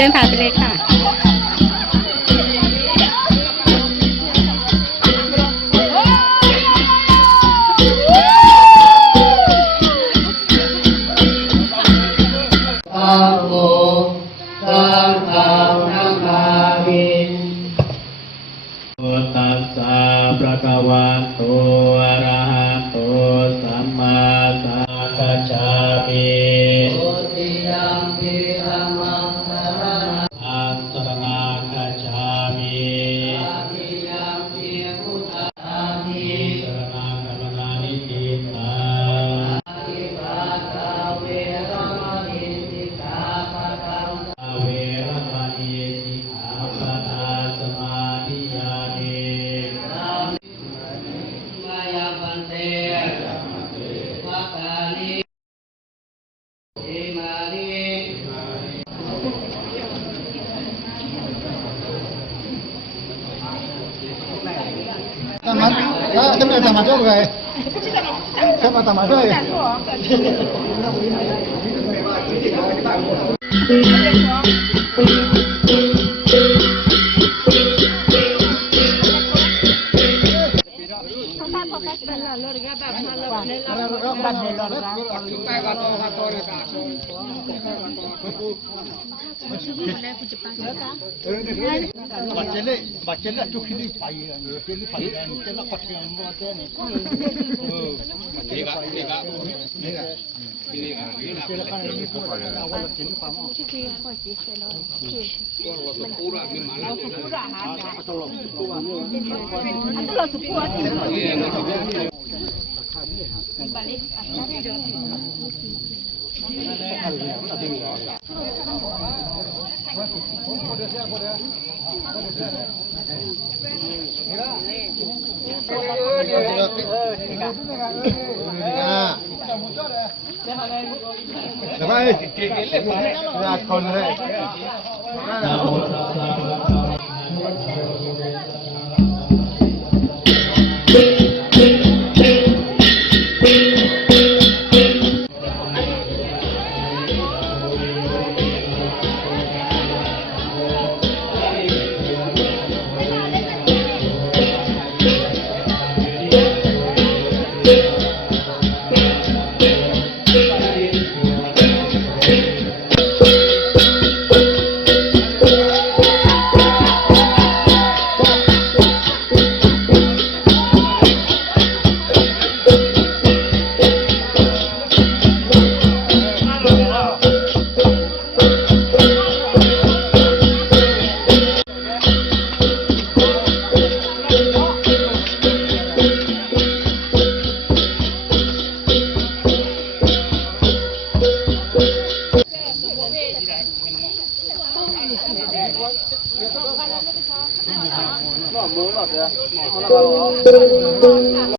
เดินผ่านไปเลยค่ะโมสังฆังนามามิตัสสะภะคะวะโตอะระหะโตสัมมาสัมพุทธัสสะโอติยัมปิธัมมังสรณังอัสสรณังคัจฉามิอามิยัมปิพุทธัสสะมิสรณังกัมมังนิติตังอิปัสสะเวรมณีสิกขาปะทังเวรมณีสิกขาปะทังสมาธิยามิมายาปันเตภะกาลิอิมานิ Tamat, tapi tamat juga ya. Siapa tamat ya? Baca tu kini payah, kini payah. Kita nak pakai yang buat ni.